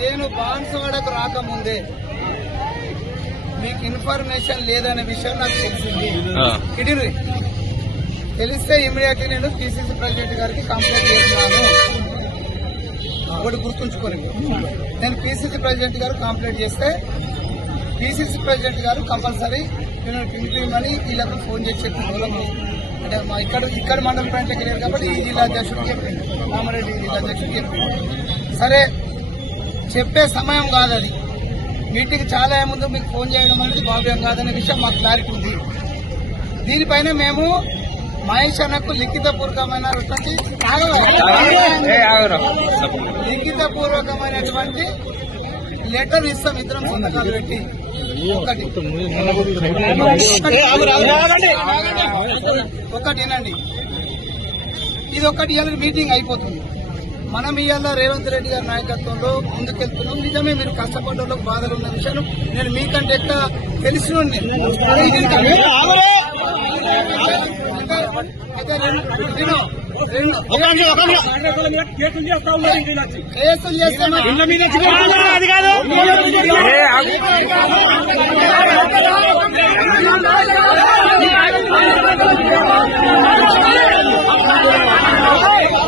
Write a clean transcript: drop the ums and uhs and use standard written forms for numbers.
నేను బాన్సువాడకు రాకముందే మీకు ఇన్ఫర్మేషన్ లేదనే విషయం నాకు తెలిసింది. తెలిస్తే ఇమీడియట్లీ నేను పిసిసి ప్రెసిడెంట్ గారికి కంప్లైంట్ చేస్తున్నాను. ఒకటి గుర్తుంచుకొని, నేను పిసిసి ప్రెసిడెంట్ గారు కంప్లైంట్ చేస్తే పిసిసి ప్రెసిడెంట్ గారు కంపల్సరీ నేను పిలిపిమని వీళ్ళకు ఫోన్ చేసి చెప్పిన మూలము అంటే మా ఇక్కడ మండల ప్యాంట్కి వెళ్ళారు కాబట్టి ఈ జిల్లా అధ్యక్షుడికి చెప్పింది, కామారెడ్డి జిల్లా అధ్యక్షుడికి చెప్పింది. సరే చెప్పే సమయం కాదు అది, మీటింగ్ చాలా ముందు మీకు ఫోన్ చేయడం అనేది భావ్యం కాదనే విషయం మాకు క్లారిటీ ఉంది. దీనిపైన మేము మహేష్ అన్నకు లిఖితపూర్వకమైనటువంటి లెటర్ ఇస్తాం, ఇద్దరం సంతకాలు పెట్టి. ఒకటేనండి, ఇది ఒకటి ఇవాళ మీటింగ్ అయిపోతుంది. మనం ఇవాళ రేవంత్ రెడ్డి గారి నాయకత్వంలో ముందుకెళ్తున్నాం. నిజమే మీరు కష్టపడ్డోళ్ళకు బాధలు ఉన్న విషయాలు నేను మీకంటే ఎక్కువ తెలిసిన కేసులు చేస్తాను.